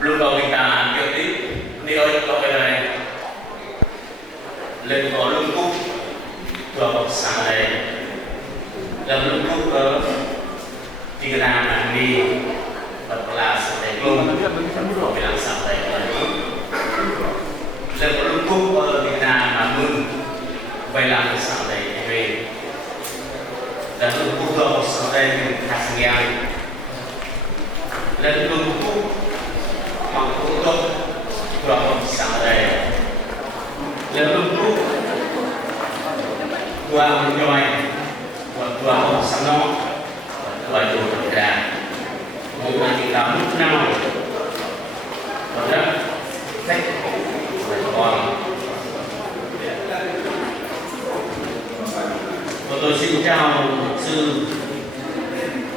lúc đầu kita kêu đi ơi có cái này lên có lưng cúc vừa bọc sang đây làm lưng cúc thì cái nào mà đi bật là sang đây luôn rồi cái làm sang đây lên có lưng cúc thì cái nào mà mừng vậy làm cái sang đây về dan lưng cúc vừa bọc sang đây mình khá sang ngang lên lưng cúc bằng untuk berapa sang đây lên lưng cúc dua menyoy dua sang nó dua jauh ra một là kita lúc nào rồi đó cách còn tôi xin chào sư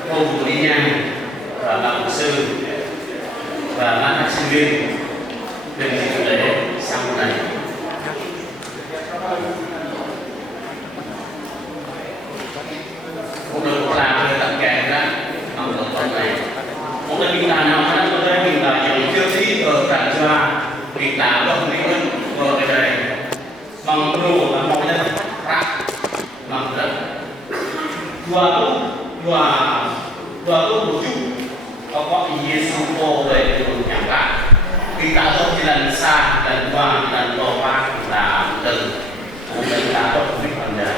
cô Vũ Đi Nha và bạn sư và bạn học sinh viên đến dự lễ sang này. Một lần có làm người tặng kèm ra bằng tổ chức này. Một lần mình làm nào mà tôi thấy mình là những tiêu chí ở cả choa mình làm được những ở cái này bằng đồ là một nhân khác bằng rất dua một chút có Yesus về đường nhạc lại khi ta tốt thì lần xa lần qua lần qua là từng ta tốt với phần đời.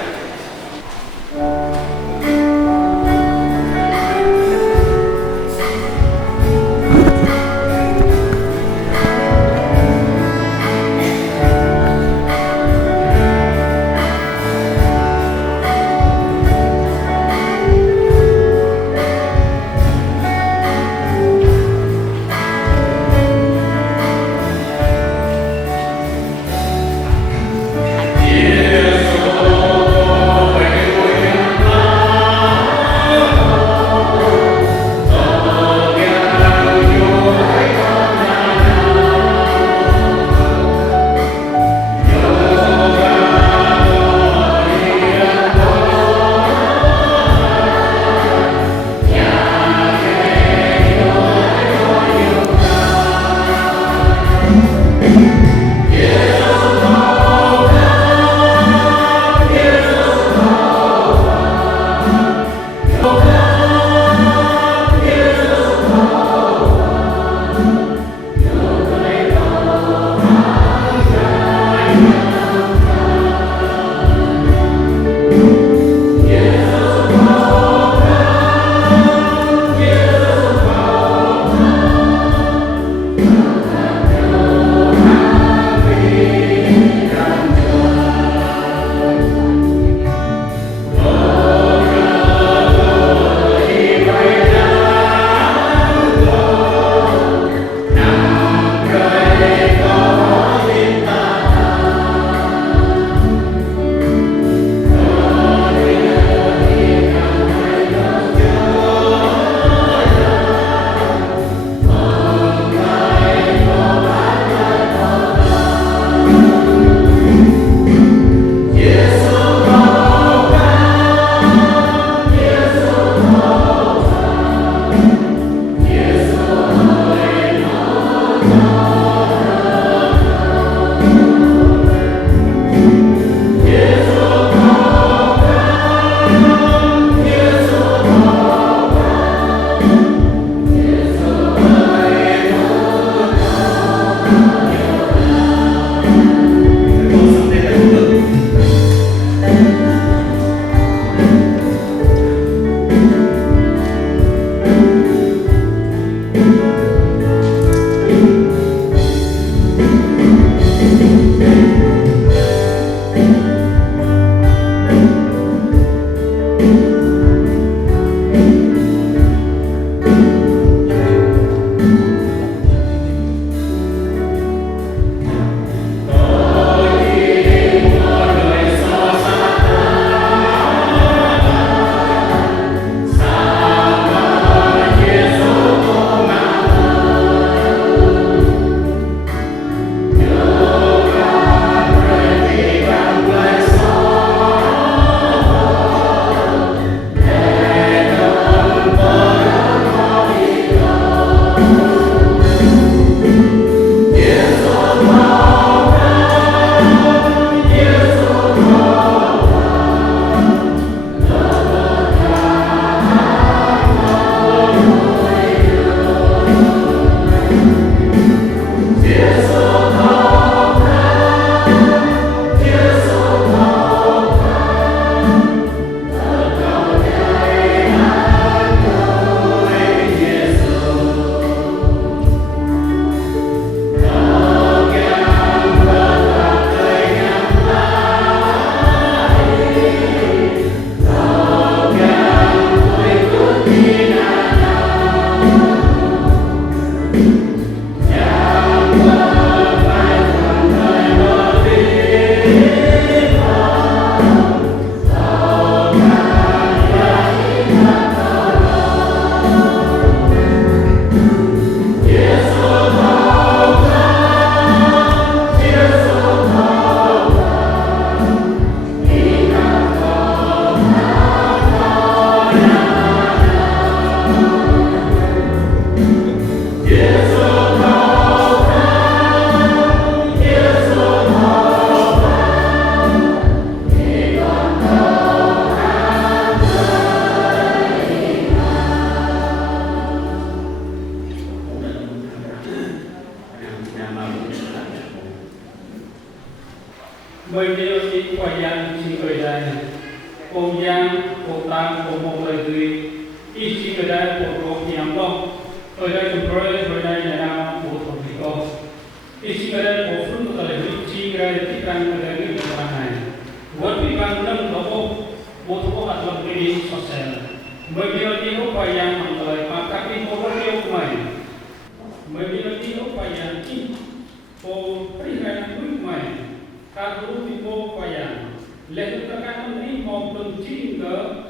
Menjadi wayang isi kedai, ponyang potang pomong lagi, isi kedai potong yang long, kedai temporer kedai yang potong diko, isi kedai potong kedai isi kedai tikang kedai di mana? Buat pikang enam toko potong atau kiri sosial. Menjadi wayang mengkalai makapi potong yang kumai, menjadi wayang ini, perikan kumai. Kalau tiba payah, lepas terkadang ini maupun jingga.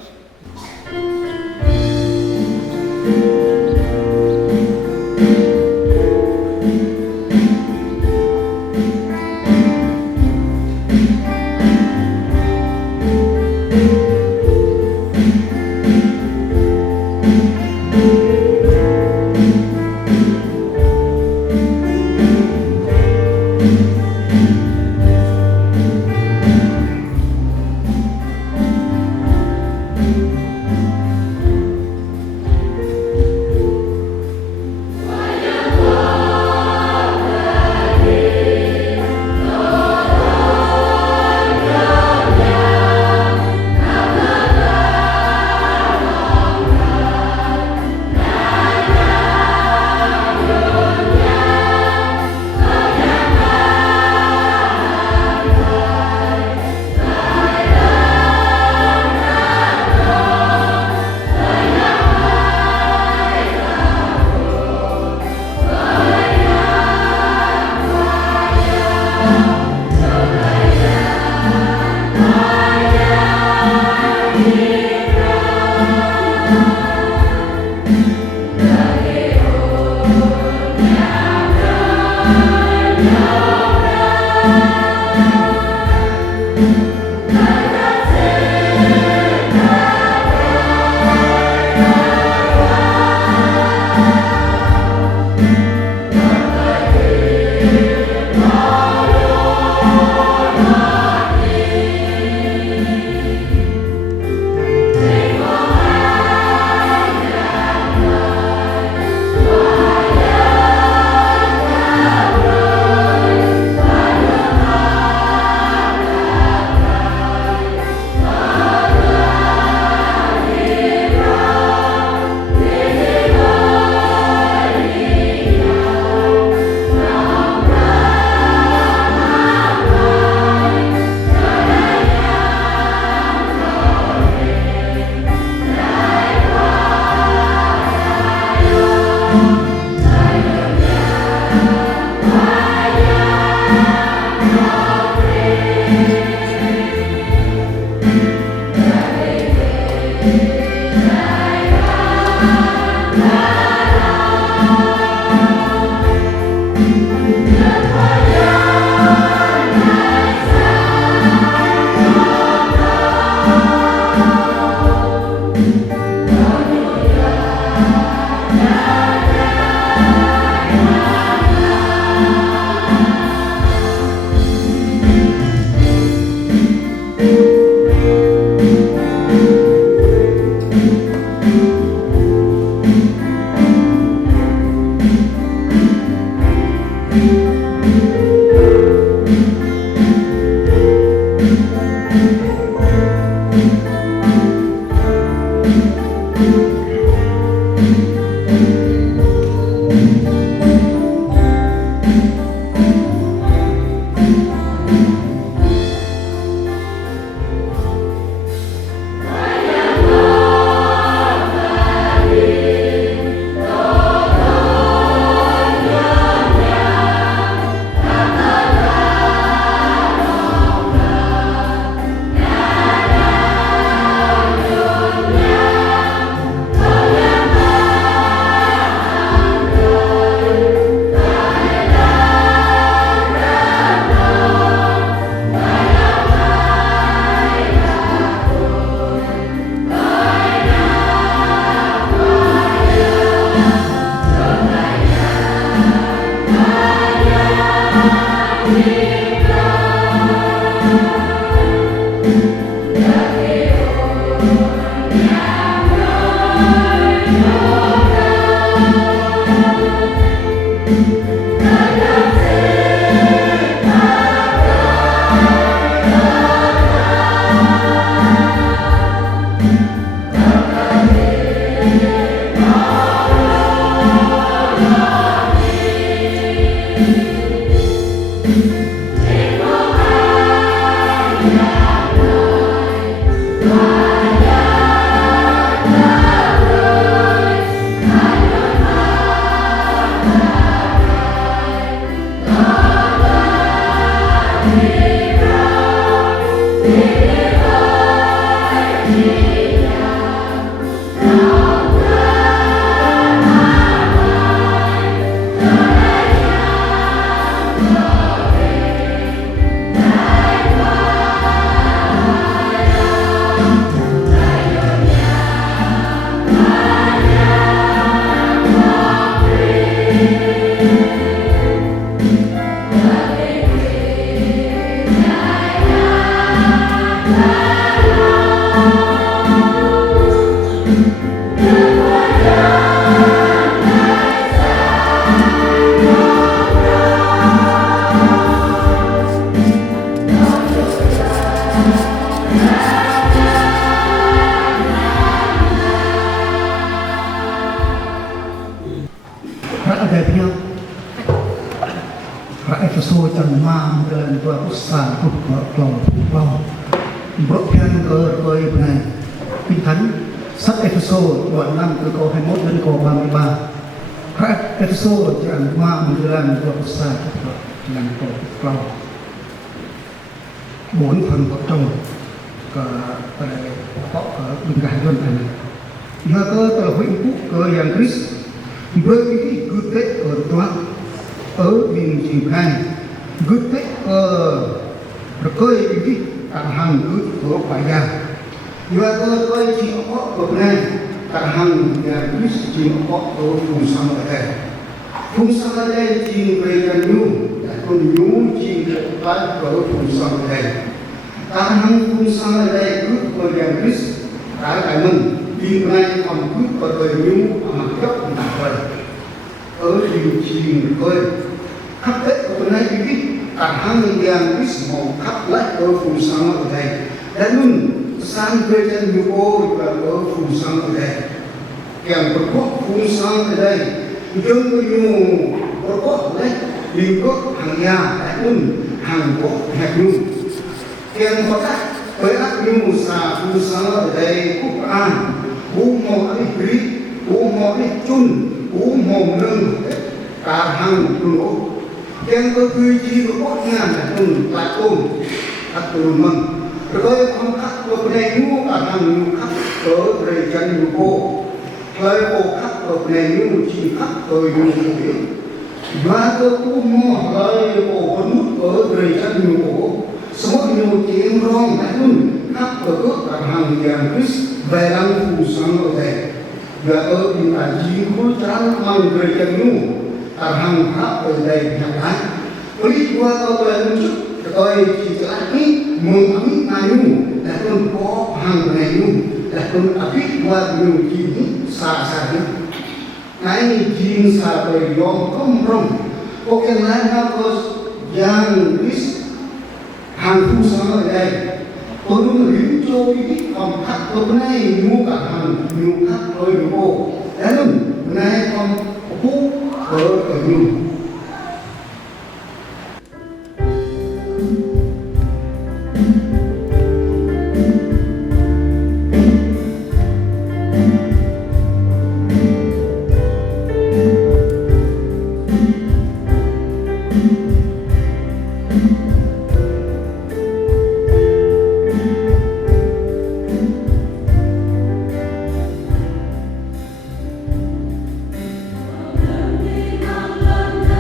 ระเอฟโซจังมาเดินตัวพุทธาพุทธกลองกลองบรกยันเกิดเลยเป็นไงพิธันสักเอฟโซวันนั้นคือโกให้หมดนั้นโกบางบาพระเอฟโซจังมาเดินตัวพุทธาพุทธกลองกลองบุญพันธุ์จงก็ไปเพาะดึงการเงินอันนั้นยาก็ตัวหุ่นปุ๊กก็อย่างคริสเบอร์นี้กุดเตะตัววิ่งจีบให้กุดเตะประกอบอีกต่างหังกุดตัวไปยายาก็ตัวจีบเพาะตัวนั้นต่างหังอย่างคริสจีบเพาะตัวฟุ้งซ่านอะไรฟุ้งซ่านอะไรจีบไปยังยุ่งแต่คนยุ่งจีบไปตัวฟุ้งซ่านอะไรต่างหังฟุ้งซ่านอะไรกุดตัวอย่างคริสรายการมึงปีนี้ทำกุดตัวยุ่งมาเยอะหนักเลยđiều chỉnh coi khắp tết của này cái cả hàng ngàn cái màu khắp lại ở vùng sang ở đây đã luôn sang về chân nhiều ô và ở vùng sang ở đây kèm có quốc vùng sang ở đây nhưng có nhiều có quốc đấy vì có hàng nhà đã luôn hàng quốc hẹp luôn kèm có các với ác như một xà vùng sang ở đây quốc an u màu ấy quý u màu ấy chun u màu nâng cả hàng lỗ kèm có quy chi của quốc ngàn là từng lại ôm các từ mừng rồi không khắc của này nhu cả hàng nhu khắc ở đây chân nhu cô thời cô khắc ở này nhu chi khắc rồi nhu cô và cơ u mò lời cô có nút ở đây chân nhu cô số nhu tiếng rong lại luôn khắc ở cả hàng ngàn Christ về đang phù sáng ở đây và ở bên là gì khối trắng mang về chân nhu cả hàng khắp ở đây hàng đấy với qua tôi lên chút tôi chỉ cho anh biết mừng biết ai nhu là tôi có hàng này nhu là tôi đã biết qua nhiều chuyện xa xa nhất cái chuyện xa về dòng không rong có cái này nó có giang biết hàng thu sáng ở đây tôi muốn hiểu cho biết còn khắc tôi này mua cả hàng nhiều khắc tôi nhiều cô đấy luôn này còn phú ở nhiều Hãy subscribe cho kênh Ghiền Mì Gõ để không bỏ lỡ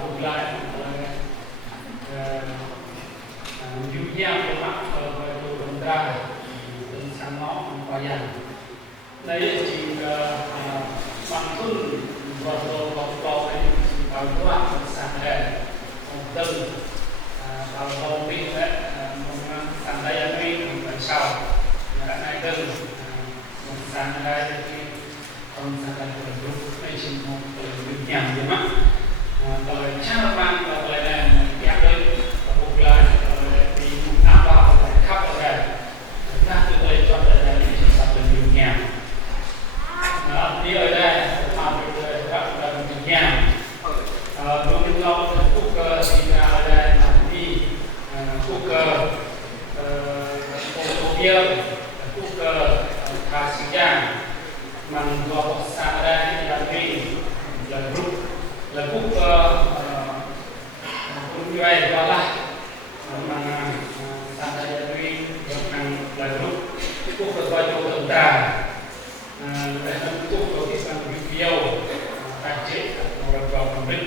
bù lại dụ nhau của mặt về đồ đồng ra từng sáng nó qua dàn đây chỉ bằng thun và đồ có cái vào các bạn sáng đây từ vào đầu tiên đấy một sáng đây là tuy phần sau là này từ một sáng đây thì còn sáng đây là lúc đây chỉ một từ nhầm gì mà rồi chắc là bạn rồi này đẹp lên và buộc lại rồi thì nắm vào rồi khắp ở đây ta từ đây chọn đây là chỉ sắp đến nhiều nhầm đi ở đây mà được rồi các bạn nhầm đối với nó cooker thì ra ở đây là đi cooker ô bia cooker thả xì giang mang qua bọc sang đây là đi là group là cooker cũng như vậy đó là mang sang đây là đi là group cooker qua chỗ tổng trà để nó cooker thì sang video tài chế rồi vào công việc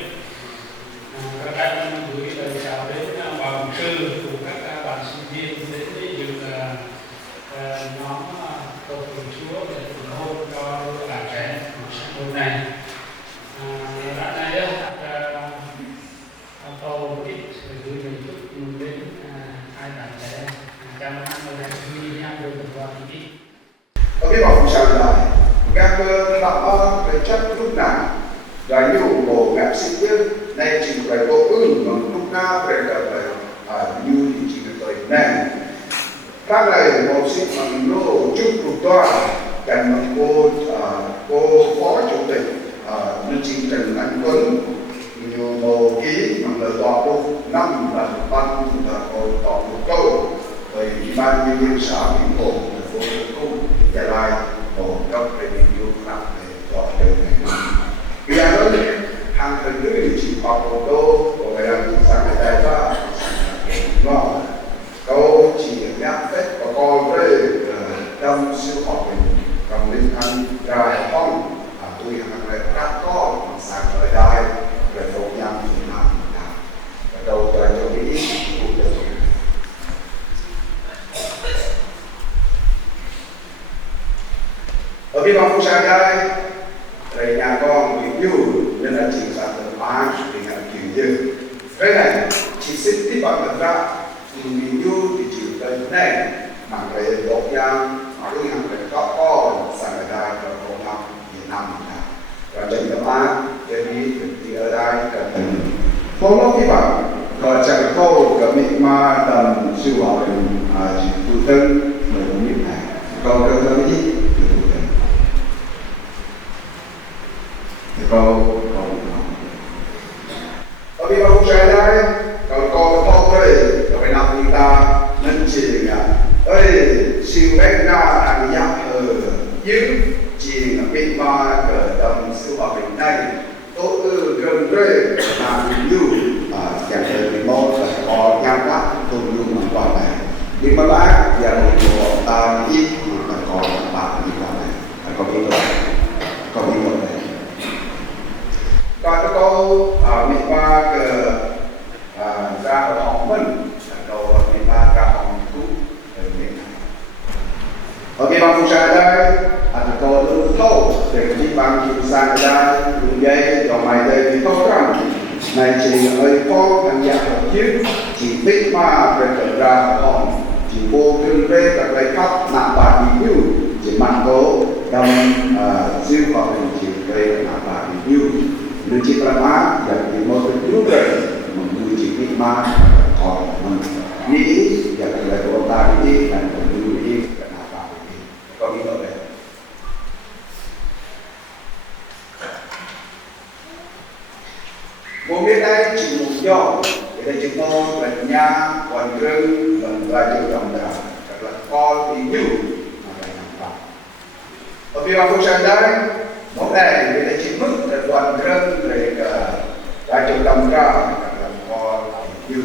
các anh gửi lời chào đến bà mục sư cùng các bạn sinh viên đến để dự nhóm cầu nguyện Chúa để ủng hộ cho bạn trẻ buổi sáng này. Đoạn này cầu ít gửi lời chúc đến hai bạn trẻ trong năm nay vui nhau được vào đi. Ở cái vòng sáng này, các thợ về chất lúc nào và nhiều bộ ngã sĩ viên này chỉ phải có ưng mà lúc nào về cả về như chỉ phải này các này một sĩ bằng lô chúc cuộc tòa cần một cô phó chủ tịch như chị Trần Anh Tuấn nhiều bộ ký bằng lời tòa cô năm là ban là cô tòa một câu rồi ban nhân dân xã Vĩnh Hồ thành phố Cung Gia Lai một cấp về miền Trung làm để tòa trời này vì vậy đó hàng thời nữ chỉ học một đô của người làm sang người ta đó nó câu chỉ nhắc phép và con với trong siêu học mình trong linh thanh ra phong tôi hàng này các con sang người đại về tổ nhằm thì làm đầu tới cho Mỹ cũng được ở phía bằng phụ sang đây rồi nhà con bị yêu nên là chỉ sản phẩm bán để ngành chuyển dư cái này chỉ xin tiếp bằng thật ra thì bị yêu thì chỉ tới này mà về đột giang mà lúc hàng về có con sang ở đây rồi còn học Việt Nam và trên tấm án để đi thì ở đây cần phong lúc tiếp bằng rồi chẳng câu cả mình mà tầm siêu học chỉ phụ thân người cũng biết này câu đơn đơn gì câu ở bên ông trời đây còn con thâu đây rồi nằm người ta nên chỉ ơi siêu bé na đang nhắc những chỉ bên mà ở tầm siêu hòa bình này tốt gần đây là nhiều chẳng hạn như một có nhau lắm tôi luôn mà qua này nhưng mà bác giờ một ta ít mà có bạn đi qua này có biết rồi có biết rồi này còn câu mình qua ra học mình đầu mình ba ra học cũng ở bên bằng phụ sa đây câu lưu thâu để đi bằng phụ sa đây đường dây cho mày đây thì khó khăn này chỉ hơi có tham gia học chứ chỉ biết mà về trở ra học chỉ vô kinh về các lấy khắp nạp bản bị nhiêu chỉ mang cố đồng siêu vào mình chỉ về nạp bản bị nhiêu người chỉ làm á dẫn đến một cái lúc rồi một người chỉ biết mà còn mình nghĩ dẫn đến của ta đi là một người đi là nào vào đi có biết rồi đấy một biết đây chỉ một do để đây chúng tôi là nhà còn rừng và vài triệu đồng là các là con thì nhiều mà phải nằm vào ở phía bằng phụ sang đây một này thì để chỉ mức để còn rừng để vài triệu đồng ra các là con thì nhiều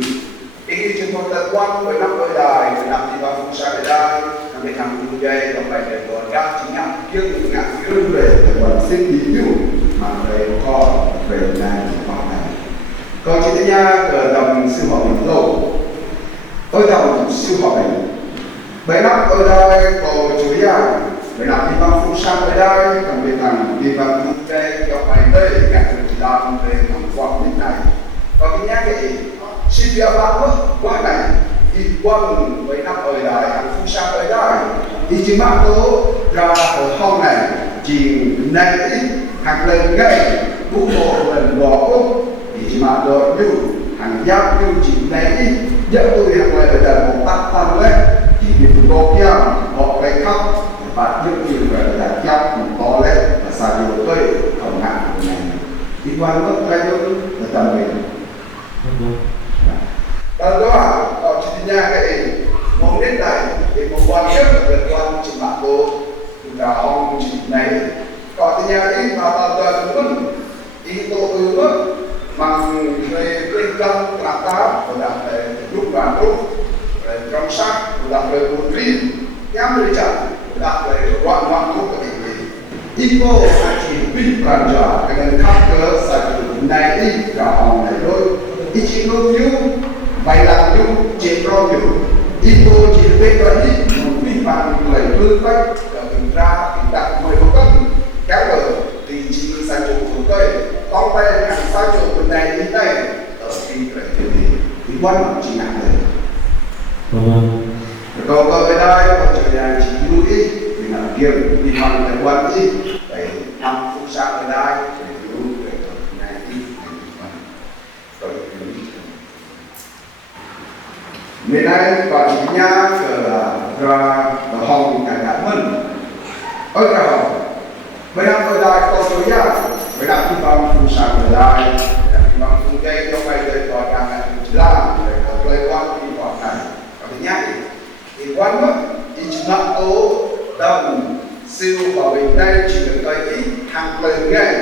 ý khi chúng tôi tập quán với năm đôi đài với năm thì bằng phụ sang đây năm để thằng như dây trong bài để còn ra chính nhằm kiêng ngạc rừng về để còn xin đi nhiều mà về con về này thì con này Còn chị nha ở đồng sư họ mình lâu ở đồng sư họ mình bởi năm ở đây có chú ya bởi năm đi bằng phúc sang ở đây còn về thằng đi bằng phúc đây cho mày tới cả người chỉ làm về thằng quảng ninh này và cái nhắc cái xin việc làm quá này đi quân với năm ở đây thằng phúc sang ở đây đi chỉ mang tố ra ở hôm này chỉ này hàng lần ngay cũng một lần bỏ thì mà đội nhu hàng giáp nhu chỉ này dẫn tôi hàng lời ở đây một tắt tăng lên chỉ vì tụi cô kia họ lấy khóc và những gì là giáp một to lên và xài nhiều tôi không ngại này đi qua nước cái nước là tầm mình đó họ chỉ nha cái mong đến này thì một quan trước là quan chỉ mà cô là ông chỉ này còn thì nhà đi mà tao giờ cũng đi tôi ước bằng về bên trong là ta và đặt về lúc và lúc trong sắc đặt về một riêng nhắm đi chặt đặt về hoàn hoàn lúc cái gì Ipo chỉ biết rằng là cái ngành khác cơ sở này đi cả ông này thôi chỉ có nhiêu vài lần nhiêu chỉ có nhiêu Ipo chỉ biết là đi một vi phạm lời tư cách và mình ra thì đặt mười một cấp kéo rồi thì chỉ sai chỗ của tôi con tay hàng sai chỗ của này đến đây ở khi lại thì quan trọng chỉ nặng đấy còn ở đây và trời nhà chỉ lưu ý vì là kiềm đi hoàn lại quan ý để năm phút sáng ở đây để lưu để này đi rồi ngày nay và chỉ nhá ra hồng cảnh đã mình ở cả hồng bây giờ ở đây có số giá bây giờ khi bằng phút sáng ở đây khi bằng phút cây trong ngày đây còn đang là làm để có lấy quan đi vào này và nhá thì quan mất thì chỉ mặc tố đồng siêu và bình đây chỉ được tới ít hàng lời nghe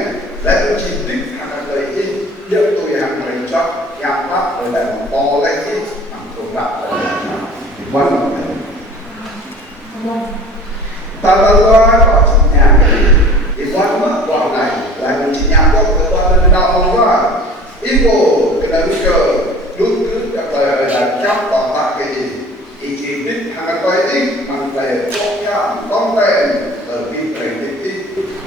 để tôi chỉ đích hàng lời ít giúp tôi hàng lời cho giảm pháp rồi lại một bò lên ít bằng công lạc rồi thì quan mất ta có chỉ nhà thì quan mất quan này là chỉ nhà có cái quan lên đau không quá ít bộ cái đó cơ lúc cứ các lời là chấp toàn ta cái gì thì chỉ biết hàng coi ít bằng về con tên ở cái về ít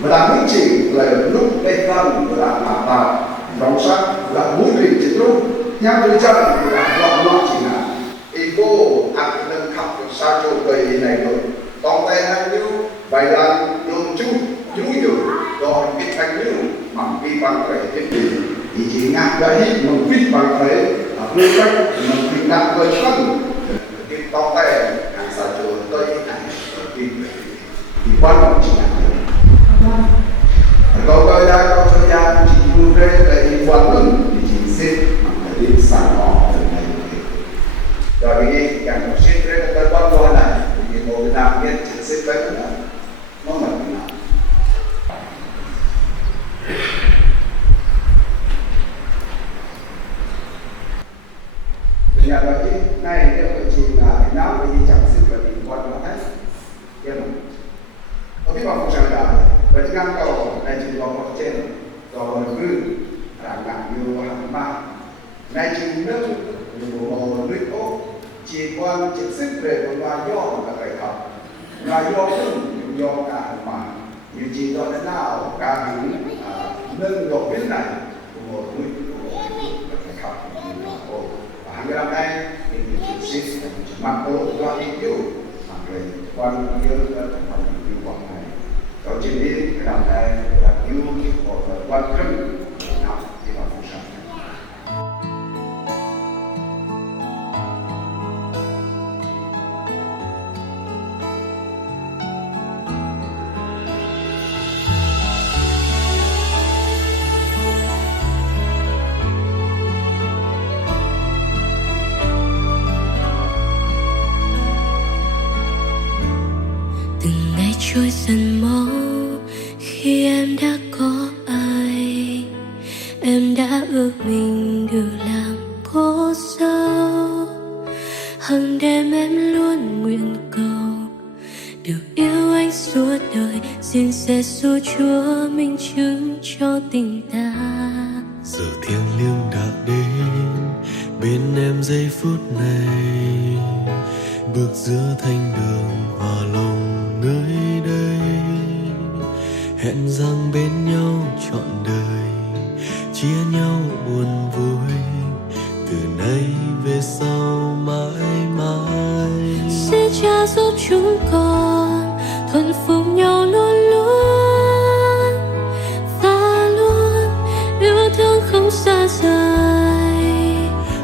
và làm những chuyện là lúc bên gần là làm vào vòng sắt là mũi rình chỉ lúc nhau từ chân là vòng nó chỉ là thì cô ăn nâng khắp được xa chỗ cây này rồi con tên hay như vậy là đường chú chú nhiều rồi biết thành như bằng vi bằng về cái gì thì chỉ ngạc đấy mình biết bằng thế là phương cách mình bị nặng với phân cái to tay hàng xa chỗ tôi này thì quan trọng chỉ là câu tôi đã có cho gia chỉ lưu rê tại vì quan lưng thì chỉ xếp mà phải đi sản họ từ này rồi vì càng có xếp rê cái quan quan này thì một cái nào biết chỉ xếp đấy là nó là cái nào bây giờ là cái này nếu cái gì là nó phải đi chẳng xếp là bị quan là hết chứ mà có biết bằng một sản đạo với những ngăn cầu này chỉ có một trên rồi cứ rằng nặng như hàng ba này chỉ nước như một nước ốc chỉ quan chỉ sức về một vài do là phải học là do cũng do cả mà như chỉ do thế nào cả những nâng độ biết này của một nước phải học và hàng năm nay thì chỉ xích mặc đồ qua đi cứu mặc về quan yêu là thành yêu quảng này có trên đi cái làm này là yêu của quan thân nào thì vào phụ sản từng ngày trôi dần mau khi em đã có ai em đã ước mình được làm cô dâu hằng đêm em luôn nguyện cầu được yêu anh suốt đời xin sẽ giúp Chúa minh chứng cho tình ta giờ thiêng liêng đã đến bên em giây phút này, bước giữa thanh đường hòa lòng nơi đây, hẹn rằng bên nhau trọn đời, chia nhau buồn vui từ nay về sau mãi mãi. Sẽ cha giúp chúng con thuần phục nhau luôn luôn và luôn yêu thương không xa rời.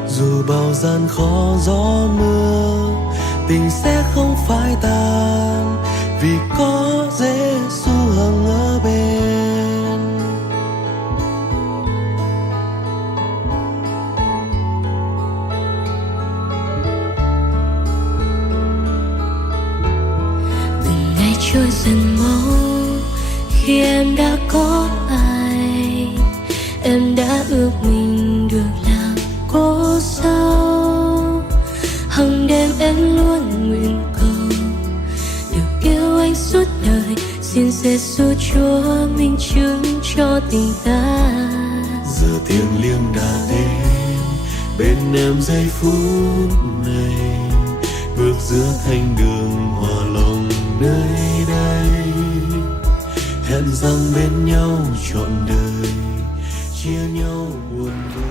Dù bao gian khó gió mưa, tình sẽ không phai tàn vì có Giêsu hằng ở bên. Từng ngày trôi dần mau khi em đã có ai, em đã ước mình được làm cô dâu. Hằng đêm em luôn nguyện cầu được yêu anh suốt đời, xin Giêsu Chúa minh chứng cho tình ta. Giờ thiêng liêng đã đến bên em giây phút này, bước giữa thanh đường hòa lòng nơi đây, hẹn rằng bên nhau trọn đời, chia nhau buồn vui.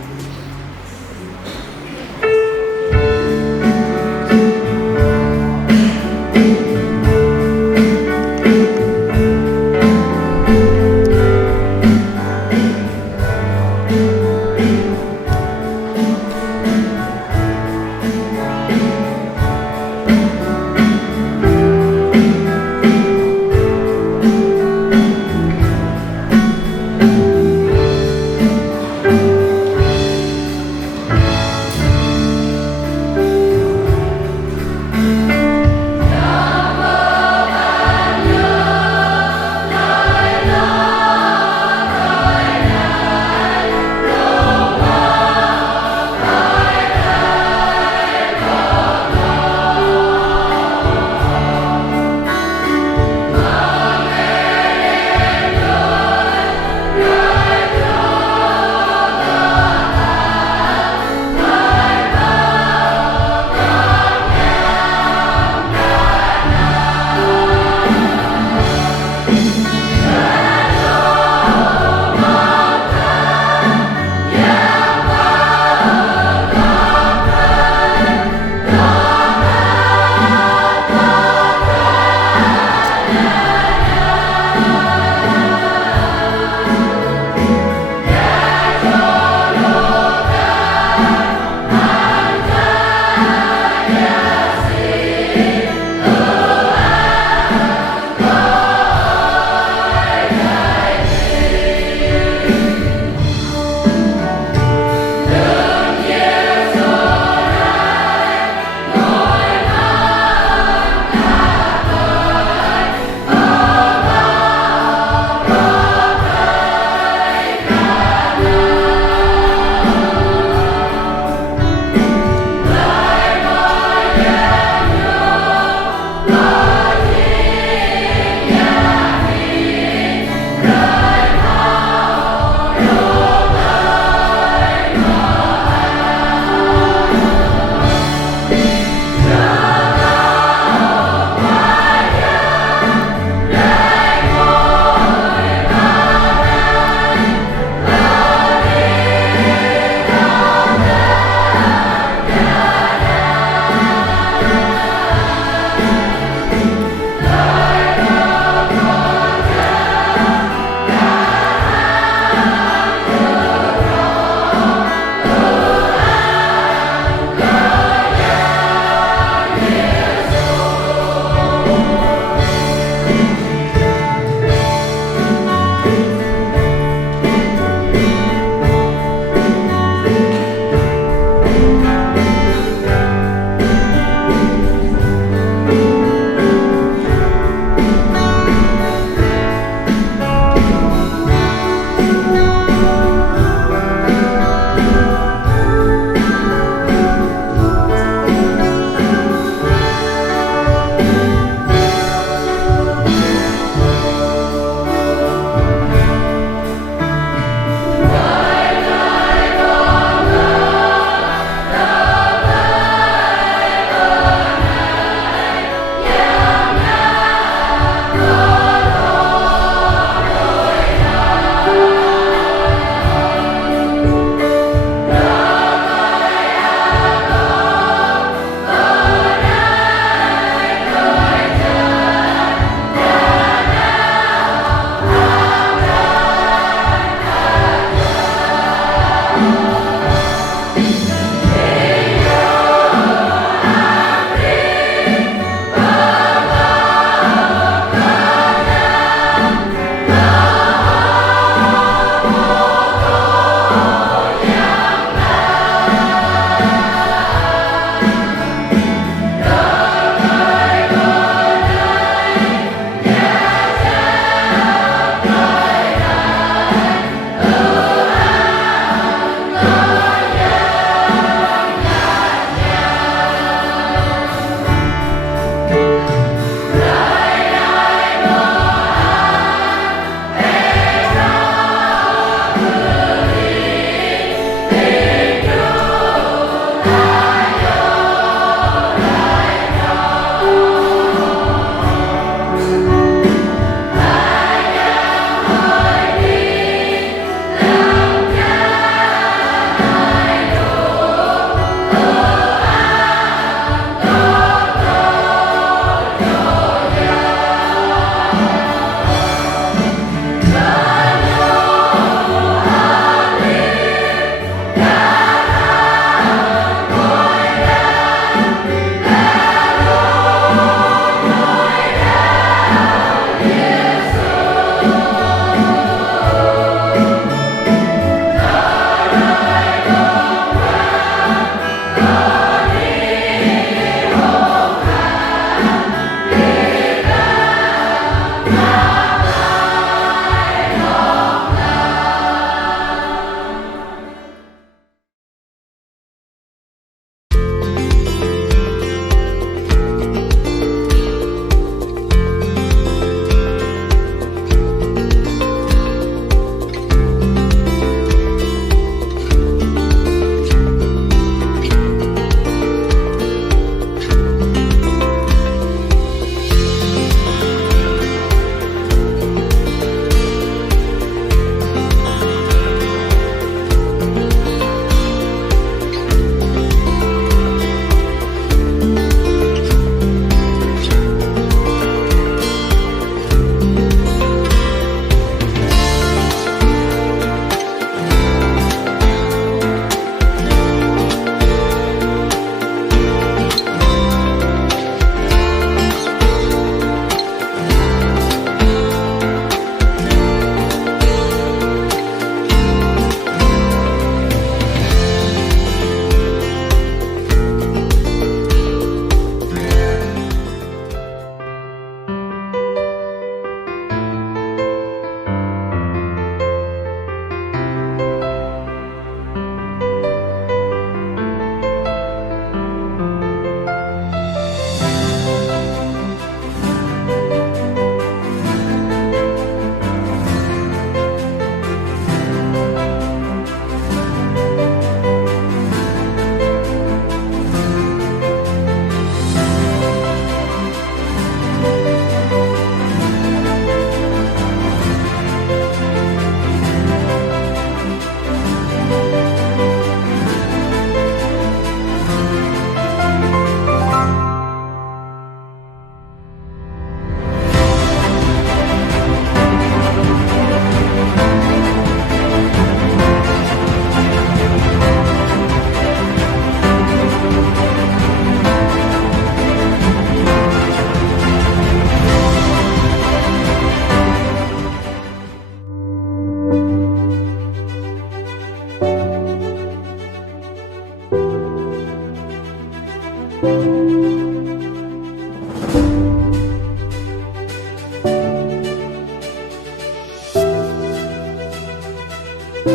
Chúng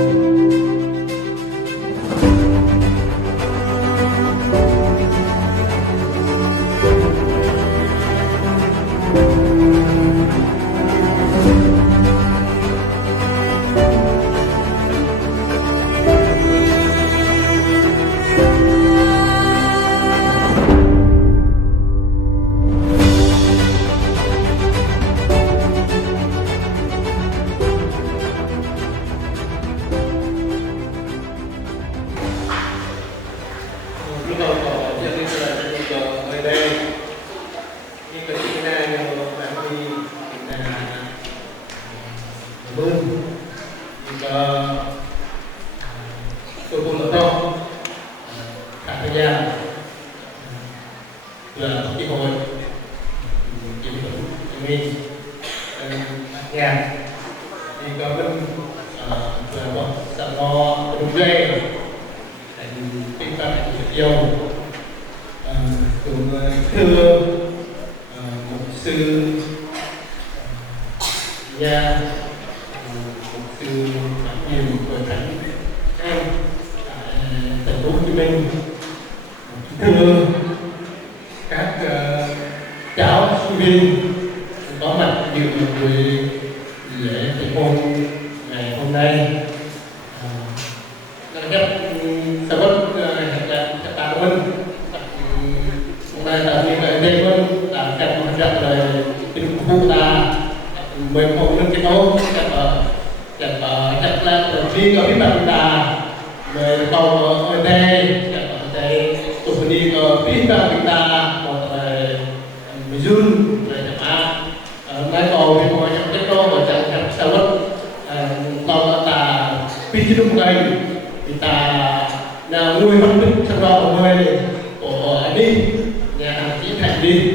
tôi có nhận định là ở đây như cái chị này làm đi là luôn thì tôi cũng là to cả thời gian là cái hội kiểm định mình nhà thì có bên là một sản lo đúng dây tinh thần yêu cùng thưa một sư gia một sư nhiều của thánh em thành phố Hồ Chí Minh, thưa các cháu sinh viên có mặt dự buổi lễ thành hôn ngày hôm nay. Sau đó các bạn ơn hôm nay là những cái đêm ơn là các bạn rất là tình khu là mình không được cái đó chắc là đi có biết bạn là về cầu ở đây tụi mình đi có biết bạn ta một mình dưng về các bạn nay cầu thì mọi cái đó mà chẳng sao hết tao ta biết chứ đúng đây thì ta là nuôi phân tích trong đó của nuôi của anh đi nhà hàng chỉ thành đi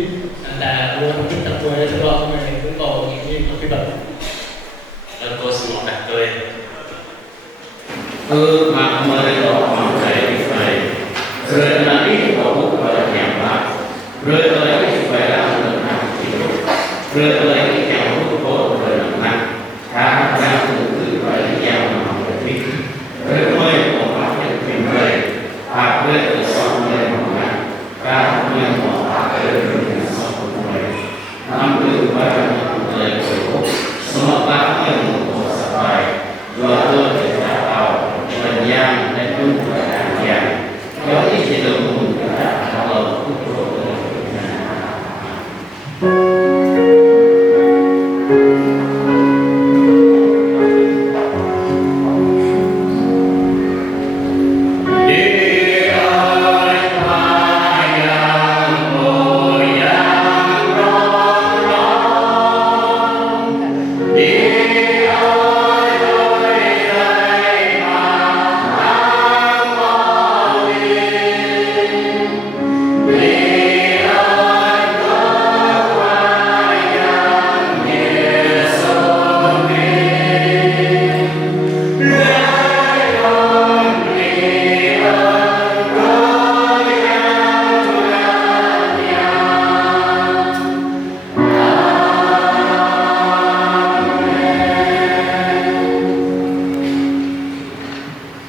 là nuôi phân tích trong nuôi trong đó của mình cũng có những cái vật. Tôi xin một đặt tôi.